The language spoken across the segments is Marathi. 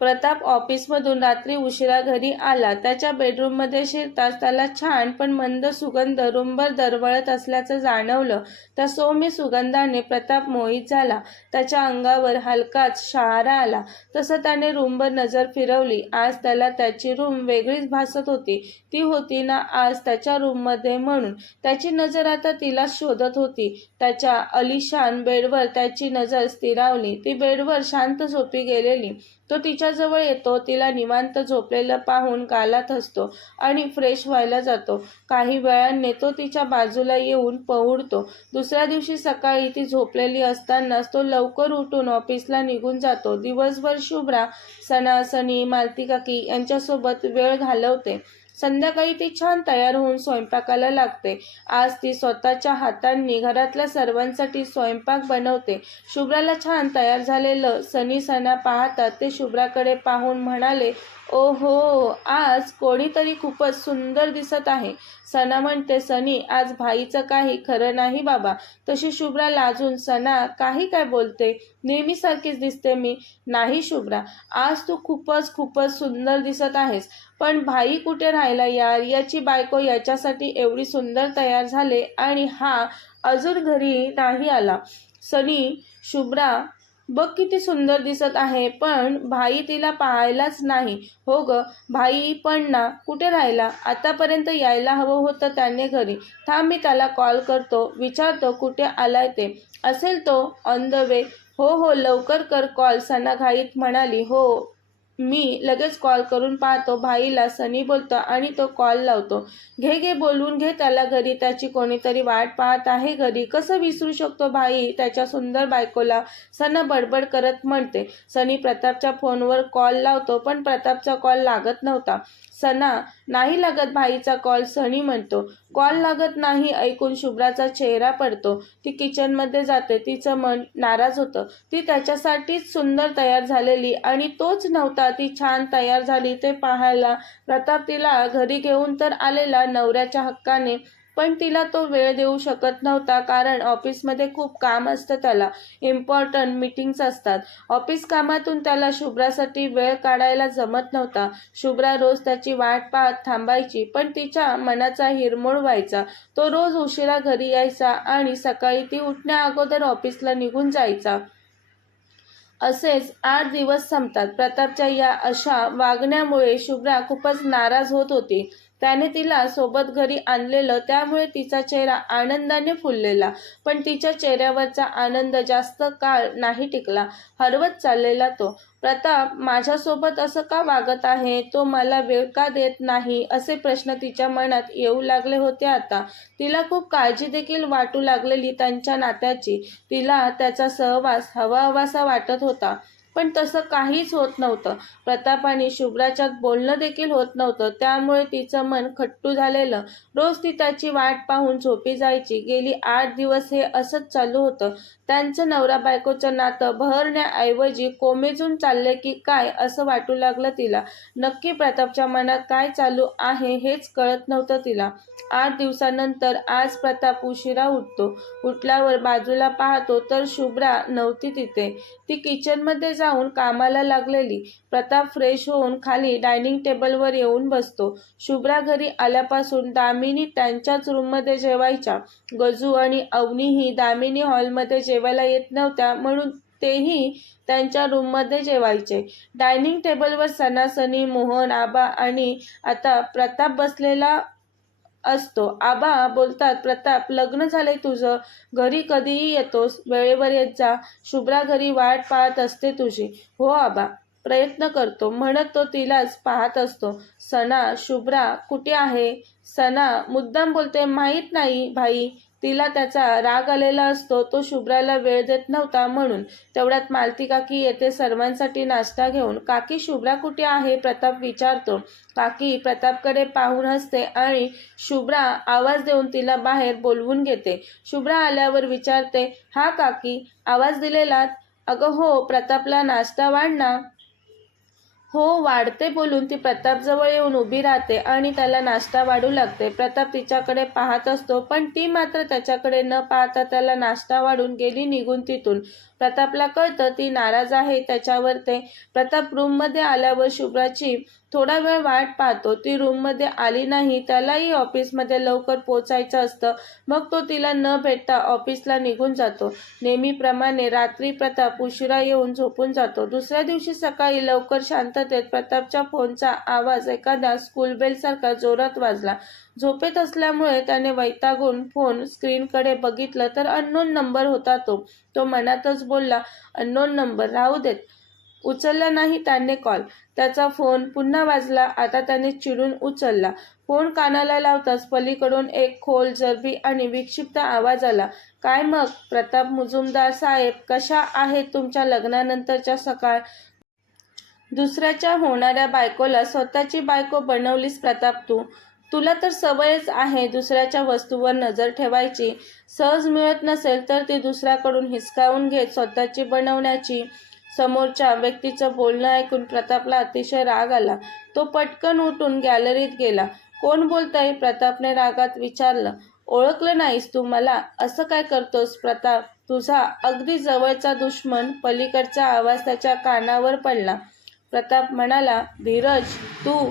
प्रताप ऑफिसमधून रात्री उशिरा घरी आला. त्याच्या बेडरूममध्ये शिरताच त्याला छान पण मंद सुगंध रूमभर दरवळत असल्याचं जाणवलं. त्या सौम्य सुगंधाने प्रताप मोहित झाला. त्याच्या अंगावर हलकाच शहारा आला. तसं त्याने रूमभर नजर फिरवली. आज त्याला त्याची रूम वेगळीच भासत होती. ती होती ना आज त्याच्या रूममध्ये म्हणून. त्याची नजर आता तिलाच शोधत होती. त्याच्या अलिशान बेडवर त्याची नजर स्थिरावली. ती बेडवर शांत झोपी गेलेली. तो तिच्याजवळ येतो. तिला निवांत झोपलेलं पाहून गालात हसतो आणि फ्रेश व्हायला जातो. काही वेळाने तो तिच्या बाजूला येऊन पहुडतो. दुसऱ्या दिवशी सकाळी ती झोपलेली असतानाच तो लवकर उठून ऑफिसला निघून जातो. दिवसभर शुभ्रा सना, सनी, मालती काकी यांच्यासोबत वेळ घालवते. संध्याकाळी ती छान तयार होऊन स्वयंपाकाला लागते. आज ती स्वतःच्या हातांनी घरातल्या सर्वांसाठी स्वयंपाक बनवते. शुभ्राला छान तयार झालेलं सनी सना पाहतात ते शुभ्राकडे पाहून म्हणाले, ओहो, आज कोणीतरी खूपच सुंदर दिसत आहे. सना म्हणते, सनी, आज भाईचं काही खरं नाही बाबा. तशी शुभ्रा लाजून, सना काही काय बोलते, नेहमीसारखीच दिसते मी. नाही शुभ्रा, आज तू खूपच सुंदर दिसत आहेस. पण भाई कुठे राहिला यार? याची बायको याच्यासाठी एवढी सुंदर तयार झाले आणि हा अजून घरी नाही आला. सनी, शुभ्रा बघ किती सुंदर दिसत आहे, पण भाई तिला पाहायलाच नाही. हो ग, भाई पण ना, कुठे राहिला? आतापर्यंत यायला हवं होतं त्याने घरी. थांब, मी त्याला कॉल करतो, विचारतो कुठे आलाय ते. असेल तो ऑन द वे. हो, लवकर कर कॉल, सना घाईत म्हणाली. हो, मी लगेच कॉल करून पाहतो भाईला, सनी बोलतो आणि तो कॉल लावतो. घे बोलवून घे त्याला घरी. त्याची कोणीतरी वाट पाहत आहे घरी. कसं विसरू शकतो भाई त्याच्या सुंदर बायकोला? सना बडबड करत म्हणते. सनी प्रतापच्या फोनवर कॉल लावतो पण प्रतापचा कॉल लागत नव्हता. सना, नाही लागत भाईचा कॉल, सनी म्हणतो. कॉल लागत नाही ऐकून शुभ्राचा चेहरा पडतो. ती किचनमध्ये जाते. तिचं मन नाराज होतं. ती त्याच्यासाठीच सुंदर तयार झालेली आणि तोच नव्हता. ती छान तयार झाली ते पाहायला. प्रताप तिला घरी घेऊन तर आलेला नवऱ्याच्या हक्काने, पण तिला तो वेळ देऊ शकत नव्हता कारण ऑफिसमध्ये खूप काम असतं त्याला. इम्पॉर्टंट मीटिंग्स असतात. ऑफिस कामातून त्याला शुभ्रासाठी वेळ काढायला जमत नव्हता. शुभ्रा रोज त्याची वाट पाहत थांबायची पण तिच्या मनाचा हिरमोड व्हायचा. तो रोज उशिरा घरी यायचा आणि सकाळी ती उठण्या अगोदर ऑफिसला निघून जायचा. असेच 8 दिवस संपतात. प्रतापच्या या अशा वागण्यामुळे शुभ्रा खूपच नाराज होत होती. त्याने तिला सोबत घरी आणलेलं त्यामुळे तिचा चेहरा आनंदाने फुललेला. पण तिच्या चेहऱ्यावरचा आनंद जास्त काळ नाही टिकला. हरवत चाललेला तो. प्रताप माझ्यासोबत असं का वागत आहे? तो मला वेळ का देत नाही? असे प्रश्न तिच्या मनात येऊ लागले होते आता. तिला खूप काळजी देखील वाटू लागलेली त्यांच्या नात्याची. तिला त्याचा सहवास हवाहवासा वाटत होता. पण तसं काहीच होत नव्हतं. प्रताप आणि शुभ्राच्यात बोलणं देखील होत नव्हतं. त्यामुळे तिचं मन खट्टू झालेलं. रोज ती त्याची वाट पाहून झोपी जायची. गेली 8 दिवस हे असंच चालू होतं. त्यांचं नवरा बायकोचं नातं बहरण्याऐवजी कोमेजून चाललंय की काय असं वाटू लागलं तिला. नक्की प्रतापच्या मनात काय चालू आहे हेच कळत नव्हतं तिला. 8 दिवसानंतर आज प्रताप उशिरा उठतो. उठल्यावर बाजूला पाहतो तर शुभ्रा नव्हती तिथे. ती किचनमध्ये जाऊन कामाला लागलेली. प्रताप फ्रेश होऊन खाली डायनिंग टेबलवर येऊन बसतो. शुभ्रा घरी आल्यापासून दामिनी त्यांच्याच रूममध्ये जेवायच्या. गजू आणि अवनीही दामिनी हॉलमध्ये जेवायला येत नव्हत्या म्हणून तेही त्यांच्या रूममध्ये जेवायचे. डायनिंग टेबलवर सना, सनी, मोहन, आबा आणि आता प्रताप बसलेला असतो. आबा बोलतात, प्रताप, लग्न झालंय तुझं, घरी कधीही येतोस, वेळेवर येत जा. शुभ्रा घरी वाट पाहत असते तुझी. हो आबा, प्रयत्न करतो, म्हणत तो तिलाच पाहत असतो. सना, शुभ्रा कुठे आहे? सना मुद्दाम बोलते, माहीत नाही भाई. तिला त्याचा राग आलेला असतो. तो शुभ्राला वेळ देत नव्हता म्हणून. तेवढ्यात मालती काकी येते सर्वांसाठी नाश्ता घेऊन. काकी, शुभ्रा कुठे आहे? प्रताप विचारतो. काकी प्रतापकडे पाहून हसते आणि शुभ्रा आवाज देऊन तिला बाहेर बोलवून घेते. शुभ्रा आल्यावर विचारते, हा काकी, आवाज दिलेलात? अगं हो, प्रतापला नाश्ता वाढ ना. हो, वाढते बोलून ती प्रतापजवळ येऊन उभी राहते आणि त्याला नाश्ता वाढू लागते. प्रताप तिच्याकडे पाहत असतो पण ती मात्र त्याच्याकडे न पाहता त्याला नाश्ता वाढून गेली निघून तिथून. प्रतापला कळतं ती नाराज आहे त्याच्यावर ते. प्रताप रूममध्ये आल्यावर शुभ्राची थोडा वेळ वाट पाहतो. ती रूममध्ये आली नाही. त्यालाही ऑफिसमध्ये लवकर पोचायचं असतं. मग तो तिला न भेटता ऑफिसला निघून जातो. नेहमीप्रमाणे रात्री प्रताप उशिरा येऊन झोपून जातो. दुसऱ्या दिवशी सकाळी लवकर शांततेत प्रतापच्या फोनचा आवाज एखाद्या स्कूल बेलसारखा जोरात वाजला. झोपेत असल्यामुळे त्याने वैतागून फोन स्क्रीनकडे बघितलं तर अननोन नंबर होता तो. तो मनातच बोलला, अननोन नंबर, राहू देत. उचलला नाही त्याने कॉल. त्याचा फोन पुन्हा वाजला. आता त्याने चिडून उचलला. फोन कानाला लावताच पलीकडून एक खोल, जरबी आणि विक्षिप्त आवाज आला. काय मग प्रताप मुजुमदार साहेब, कशा आहेत तुमच्या लग्नानंतरच्या सकाळ? दुसऱ्याच्या होणाऱ्या बायकोला स्वतःची बायको बनवलीस प्रताप तू. तुला तर सवयच आहे दुसऱ्याच्या वस्तूवर नजर ठेवायची. सहज मिळत नसेल तर ती दुसऱ्याकडून हिसकावून घेत स्वतःची बनवण्याची. समोरच्या व्यक्तीचं बोलणं ऐकून प्रतापला अतिशय राग आला. तो पटकन उठून गॅलरीत गेला. कोण बोलतंय? प्रतापने रागात विचारलं. ओळखलं नाहीस तू मला? असं काय करतोस प्रताप? तुझा अगदी जवळचा दुश्मन. पलीकडचा आवाज त्याच्या कानावर पडला. प्रताप म्हणाला, धीरज तू?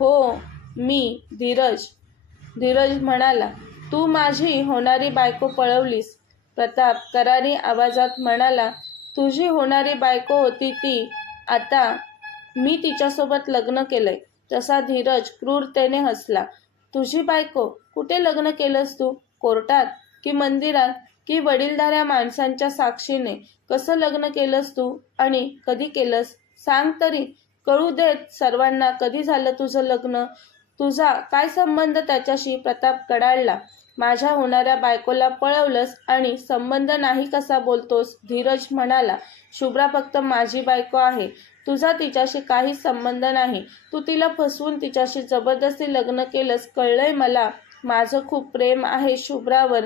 हो मी धीरज. धीरज म्हणाला, तू माझी होणारी बायको पळवलीस. प्रताप करारी आवाजात म्हणाला, तुझी होणारी बायको होती ती. आता मी तिच्यासोबत लग्न केलंय. तसा धीरज क्रूरतेने हसला. तुझी बायको? कुठे लग्न केलंस तू? कोर्टात की मंदिरात की वडीलधाऱ्या माणसांच्या साक्षीने? कसं लग्न केलंस तू आणि कधी केलंस? सांग तरी. कळू देत सर्वांना कधी झालं तुझं लग्न. तुझा काय संबंध त्याच्याशी? प्रताप कडाळला. माझ्या होणाऱ्या बायकोला पळवलंस आणि संबंध नाही कसा बोलतोस? धीरज म्हणाला, शुभ्रा फक्त माझी बायको आहे. तुझा तिच्याशी काही संबंध नाही. तू तिला फसवून तिच्याशी जबरदस्ती लग्न केलंस. कळलंय मला. माझं खूप प्रेम आहे शुभ्रावर.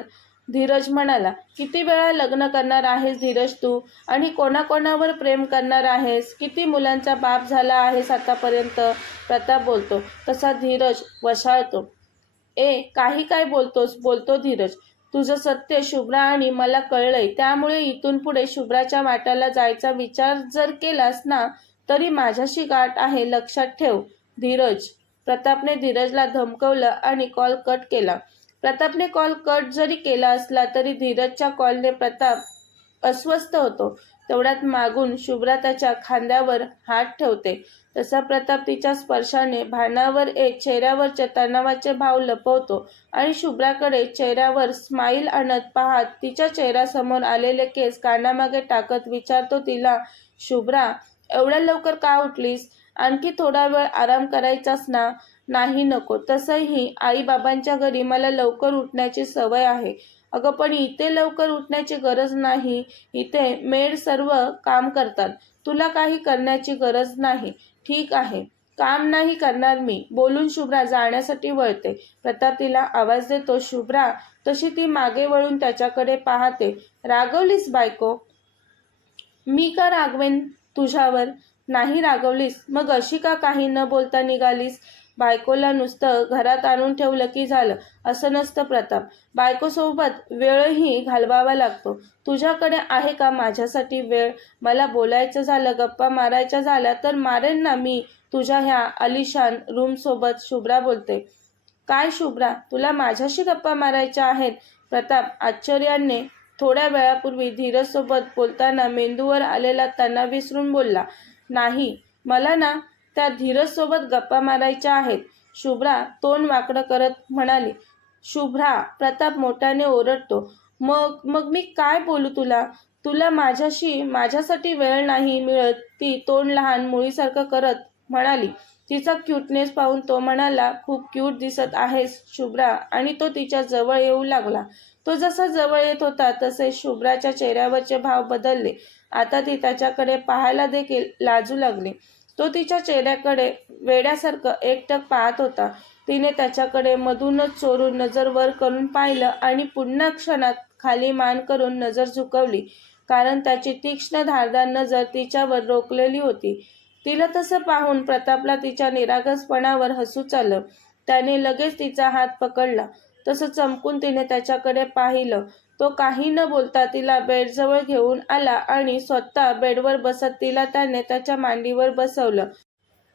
धीरज म्हणाला, किती वेळा लग्न करणार आहेस धीरज तू? आणि कोणाकोणावर प्रेम करणार आहेस? किती मुलांचा बाप झाला आहेस आतापर्यंत? प्रताप बोलतो तसा धीरज वशाळतो. काही काय बोलतोस? बोलतो धीरज. तुझं सत्य शुभ्रा आणि मला कळलंय. त्यामुळे इथून पुढे शुभ्राच्या वाट्याला जायचा विचार जर केलास ना तरी माझ्याशी गाठ आहे, लक्षात ठेव. धीरज. प्रतापने धीरजला धमकवलं आणि कॉल कट केला. प्रतापने कॉल कट जरी केला असला तरी धीरजच्या कॉलने प्रताप अस्वस्थ होतो. तेवढ्यात मागून शुभ्रा त्याच्या खांद्यावर हात ठेवते. तसा प्रताप तिच्या स्पर्शाने भानावर एक चेहऱ्यावरचे तणावाचे भाव लपवतो आणि शुभ्राकडे चेहऱ्यावर स्माईल आणत पाहत तिच्या चेहऱ्यासमोर आलेले केस कानामागे टाकत विचारतो तिला, शुभ्रा एवढ्या लवकर का उठलीस? आणखी थोडा वेळ आराम करायचास ना? नाही नको. तसंही आई-बाबांच्या घरी मला लवकर उठण्याची सवय आहे. अगं पण इथे लवकर उठण्याची गरज नाही. इथे मेड सर्व काम करतात. तुला काही करण्याची गरज नाही. ठीक आहे, काम नाही करणार मी. बोलून शुभ्रा जाण्यासाठी वळते. प्रताप तिला आवाज देतो, शुभ्रा. तशी ती मागे वळून त्याच्याकडे पाहते. रागवलीस बायको? मी का रागवेन तुझ्यावर? नाही रागवलीस मग अशी का काही न बोलता निघालीस? बायकोला नुसतं घरात आणून ठेवलं की झालं असं नसतं प्रताप. बायकोसोबत वेळही घालवावा लागतो. तुझ्याकडे आहे का माझ्यासाठी वेळ? मला बोलायचं झालं, गप्पा मारायच्या झाल्या तर मारेन ना मी तुझ्या ह्या आलिशान रूमसोबत. शुभ्रा बोलते. काय शुभ्रा, तुला माझ्याशी गप्पा मारायच्या आहेत? प्रताप आश्चर्याने थोड्या वेळापूर्वी धीरजसोबत बोलताना मेंदूवर आलेला तणाव विसरून बोलला, नाही, मला ना त्या धीरजसोबत गप्पा मारायच्या आहेत. शुभ्रा तोंड वाकडं करत म्हणाली. शुभ्रा. प्रताप मोठ्याने ओरडतो. मग मग मी काय बोलू तुला? तुला माझ्यासाठी वेळ नाही मिळत? ती तोंड लहान मुलीसारखं करत म्हणाली. तिचा क्यूटनेस पाहून तो म्हणाला, खूप क्यूट दिसत आहेस शुभ्रा. आणि तो तिच्या जवळ येऊ लागला. तो जसा जवळ येत होता तसे शुभ्राच्या चेहऱ्यावरचे भाव बदलले. आता ती त्याच्याकडे पाहायला देखील लाजू लागली. तो तिच्या चेहऱ्याकडे वेड्यासारखं एकटक पाहत होता. तिने त्याच्याकडे मधूनच चोरून नजर वर करून पाहिलं आणि पुन्हा क्षणात खाली मान करून नजर झुकवली, कारण त्याची तीक्ष्ण धारदार नजर तिच्यावर रोखलेली होती. तिला तसं पाहून प्रतापला तिच्या निरागसपणावर हसूच आलं. त्याने लगेच तिचा हात पकडला. तसं चमकून तिने त्याच्याकडे पाहिलं. तो काही न बोलता तिला बेडजवळ घेऊन आला आणि स्वतः बेडवर बसत तिला त्याने त्याच्या मांडीवर बसवलं.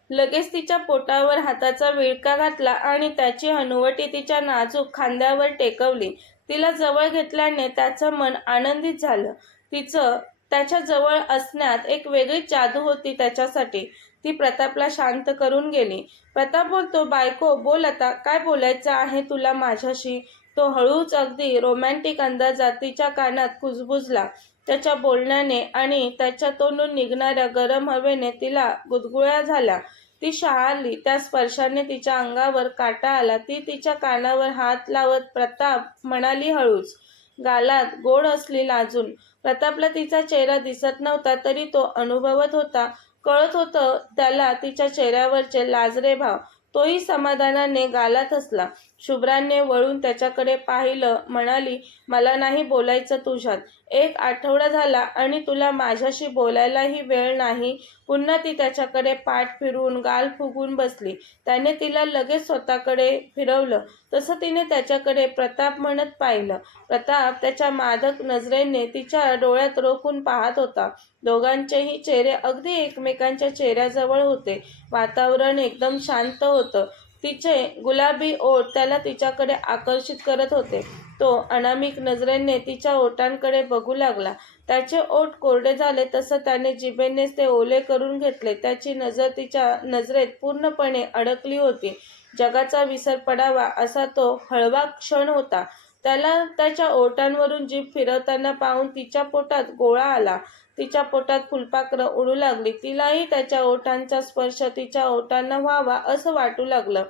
लगेच तिच्या पोटावर हाताचा विळका घातला आणि त्याची हनुवटी तिच्या नाजूक खांद्यावर टेकवली. तिला जवळ घेतल्याने त्याचं मन आनंदित झालं. तिचं त्याच्या जवळ असण्यात एक वेगळीच जादू होती त्याच्यासाठी. ती प्रतापला शांत करून गेली. प्रताप बोलतो, बायको बोल आता, काय बोलायचं आहे तुला माझ्याशी? तो हळूच अगदी रोमॅन्टिक अंदाजात तिच्या कानात कुजबुजला. त्याच्या बोलण्याने आणि त्याच्या तोंडून निघणाऱ्या गरम हवेने तिला गुदगुळ्या झाल्या. ती शहारली. त्या स्पर्शाने तिच्या अंगावर काटा आला. ती तिच्या कानावर हात लावत प्रताप म्हणाली हळूच, गालात गोड असली लाजून. प्रतापला तिचा चेहरा दिसत नव्हता तरी तो अनुभवत होता. कळत होतं त्याला तिच्या चेहऱ्यावरचे लाजरे भाव. तोही समाधानाने गालात हसला. शुभ्राने वळून त्याच्याकडे पाहिलं. म्हणाली, मला नाही बोलायचं तुझ्यात. 1 आठवडा झाला आणि तुला माझ्याशी बोलायलाही वेळ नाही. पुन्हा ती त्याच्याकडे पाठ फिरवून गाल फुगवून बसली. त्याने तिला लगेच स्वतःकडे फिरवलं. तसं तिने त्याच्याकडे प्रताप म्हणत पाहिलं. प्रताप त्याच्या मादक नजरेने तिच्या डोळ्यात रोखून पाहत होता. दोघांचेही चेहरे अगदी एकमेकांच्या चेहऱ्याजवळ होते. वातावरण एकदम शांत होतं. तिचे गुलाबी ओठ त्याला तिच्याकडे आकर्षित करत होते. तो अनामिक नजरेने तिच्या ओठांकडे बघू लागला. त्याचे ओठ कोरडे झाले तसं त्याने जिभेनेच ते ओले करून घेतले. त्याची नजर तिच्या नजरेत पूर्णपणे अडकली होती. जगाचा विसर पडावा असा तो हळवा क्षण होता. त्याला त्याच्या ओठांवरून जीभ फिरवताना पाहून तिच्या पोटात गोळा आला. तिच्या पोटात फुलपाखरं उडू लागली. तिलाही त्याच्या ओठांचा स्पर्श तिच्या ओठांना व्हावा असं वाटू लागलं.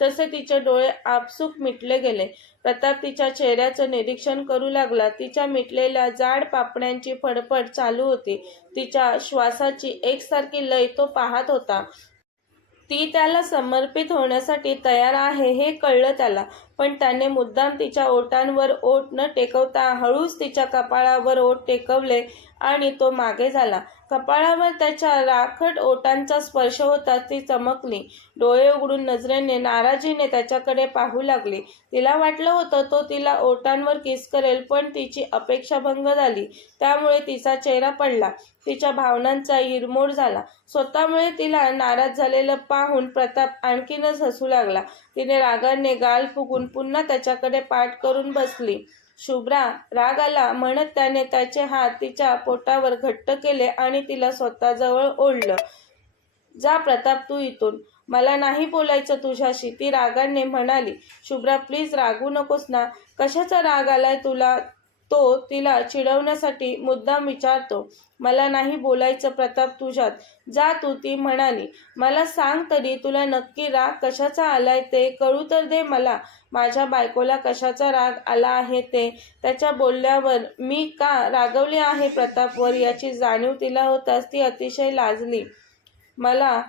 तसे तिचे डोळे आपसूक मिटले गेले. प्रताप तिच्या चेहऱ्याचं निरीक्षण करू लागला. तिच्या मिटलेल्या जाड पापण्यांची फडफड चालू होती. तिच्या श्वासाची एकसारखी लय तो पाहत होता. ती त्याला समर्पित होण्यासाठी तयार आहे हे कळलं त्याला. पण त्याने मुद्दाम तिच्या ओठांवर ओठ न टेकवता हळूच तिच्या कपाळावर ओठ टेकवले आणि तो मागे झाला. कपाळावर त्याच्या राखट ओठांचा स्पर्श होताच ती चमकली. डोळे उघडून नजरेने नाराजीने त्याच्याकडे पाहू लागली. तिला वाटलं होतं तो तिला ओठांवर किस करेल, पण तिची अपेक्षा भंग झाली. त्यामुळे तिचा चेहरा पडला. तिच्या भावनांचा हिरमोड झाला. स्वतःमुळे तिला नाराज झालेलं पाहून प्रताप आणखीनच हसू लागला. तिने रागाने गाल फुगून पुन्हा त्याच्याकडे पाठ करून बसली. शुभ्रा, राग आला म्हणत त्याने त्याचे हात तिच्या पोटावर घट्ट केले आणि तिला स्वतःजवळ ओढलं. जा प्रताप, तू इथून. मला नाही बोलायचं तुझ्याशी, ती रागाने म्हणाली. शुभ्रा, प्लीज रागू नकोस ना. कशाचा राग आलाय तुला? तो तिला चिडवण्यासाठी मुद्दाम विचारतो. मला नाही बोलायचं प्रताप तुझ्यात. जा तू, ती म्हणाली. मला सांग तरी, तुला नक्की राग कशाचा आलाय ते कळू तर दे मला. माझ्या बायकोला कशाचा राग आला आहे ते. त्याच्या बोलण्यावर मी का रागवले आहे प्रतापवर याची जाणीव तिला होताच ती अतिशय लाजली. मला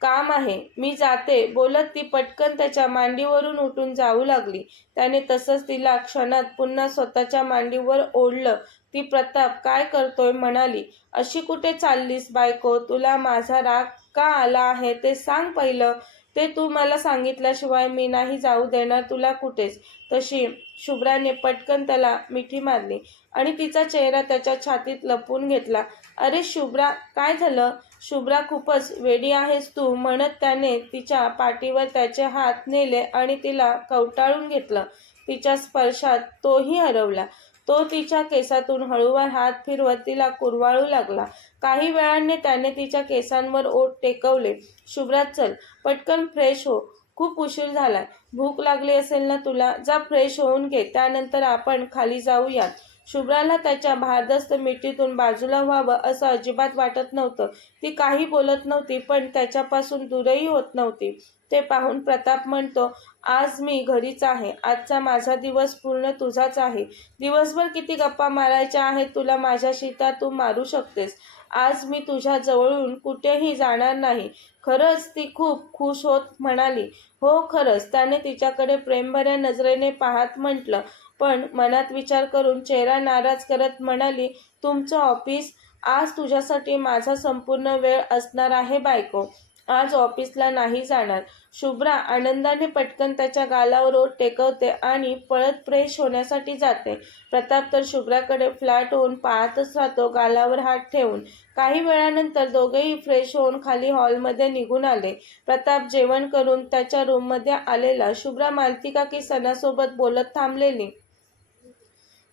काम आहे, मी जाते, बोलत ती पटकन त्याच्या मांडीवरून उठून जाऊ लागली. त्याने तसंच तिला क्षणात पुन्हा स्वतःच्या मांडीवर ओढलं. ती प्रताप काय करतोय म्हणाली. अशी कुठे चाललीस बायको? तुला माझा राग का आला आहे ते सांग पहिलं. ते तू मला सांगितल्याशिवाय मी नाही जाऊ देणार तुला कुठेच. तशी शुभ्राने पटकन त्याला मिठी मारली आणि तिचा चेहरा त्याच्या छातीत लपवून घेतला. अरे शुभ्रा, काय झालं? शुभ्रा, खूपच वेडी आहेस तू, म्हणत त्याने तिच्या पाठीवर त्याचे हात नेले आणि तिला कवटाळून घेतलं. तिच्या स्पर्शात तोही हरवला. तो तिच्या केसातून हळूवार हात फिरवत तिला कुरवाळू लागला. काही वेळाने त्याने तिच्या केसांवर ओठ टेकवले. शुभ्रा, चल, पटकन फ्रेश हो. खूप उशीर झालाय. भूक लागली असेल ना तुला? जा फ्रेश होऊन घे, त्यानंतर आपण खाली जाऊयात. शुभ्राला त्याच्या भारदस्त मिठीतून बाजूला व्हावं असं अजिबात वाटत नव्हतं. ती काही बोलत नव्हती, पण त्याच्यापासून दूरही होत नव्हती. ते पाहून प्रताप म्हणतो, आज मी घरीच आहे. आजचा माझा दिवस पूर्ण तुझाच आहे. दिवसभर किती गप्पा मारायच्या आहेत तुला माझ्याशी त्या तू मारू शकतेस. आज मी तुझ्या जवळून कुठेही जाणार नाही. खरंच? ती खूप खुश होत म्हणाली. हो खरंच, त्याने तिच्याकडे प्रेमभऱ्या नजरेने पाहत म्हटलं. पण मनात विचार करून चेहरा नाराज करत म्हणाली, तुमचं ऑफिस? आज तुझ्यासाठी माझा संपूर्ण वेळ असणार आहे बायको. आज ऑफिसला नाही जाणार. शुभ्रा आनंदाने पटकन त्याच्या गालावर ओठ टेकवते आणि पळत फ्रेश होण्यासाठी जाते. प्रताप तर शुभ्राकडे फ्लॅट होऊन पाहतच राहतो, गालावर हात ठेवून. काही वेळानंतर दोघेही फ्रेश होऊन खाली हॉलमध्ये निघून आले. प्रताप जेवण करून त्याच्या रूममध्ये आलेला. शुभ्रा मालती की सणासोबत बोलत थांबलेली.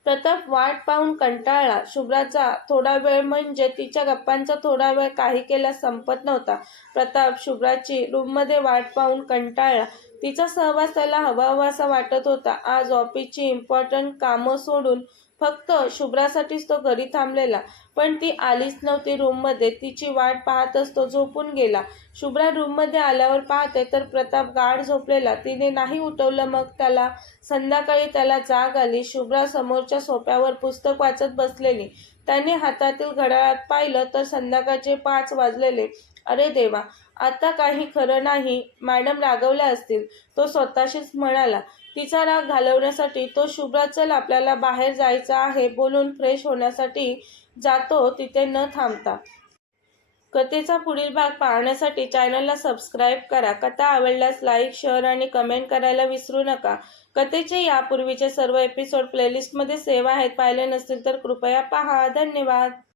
प्रताप वाट पाहून कंटाळला. शुभ्राचा थोडा वेळ म्हणजे तिच्या गप्पांचा थोडा वेळ काही केला संपत नव्हता. प्रताप शुभ्राची रूममध्ये वाट पाहून कंटाळला. तिचा सहवास त्याला हवाहवासा वाटत होता. आज ऑफिसची इम्पॉर्टंट कामं सोडून फक्त शुभ्रासाठीच तो घरी थांबलेला. पण ती आलीच नव्हती रूममध्ये. तिची वाट पाहतच तो झोपून गेला. शुभ्रा रूममध्ये आल्यावर पाहते तर प्रताप गाढ झोपलेला. तिने नाही उठवलं मग त्याला. संध्याकाळी त्याला जाग आली. शुभ्रा समोरच्या सोफ्यावर पुस्तक वाचत बसलेली. त्याने हातातील घड्याळात पाहिलं तर संध्याकाळचे 5 वाजलेले. अरे देवा, आता काही खरं नाही. मॅडम रागवल्या असतील, तो स्वतःशीच म्हणाला. तिचा राग घालवण्यासाठी तो शुभ्रा चल आपल्याला बाहेर जायचं आहे बोलून फ्रेश होण्यासाठी जातो तिथे न थांबता. कथेचा पुढील भाग पाहण्यासाठी चॅनलला सबस्क्राईब करा. कथा आवडल्यास लाईक, शेअर आणि कमेंट करायला विसरू नका. कथेचे यापूर्वीचे सर्व एपिसोड प्लेलिस्टमध्ये सेव्ह आहेत. पाहिले नसतील तर कृपया पहा. धन्यवाद.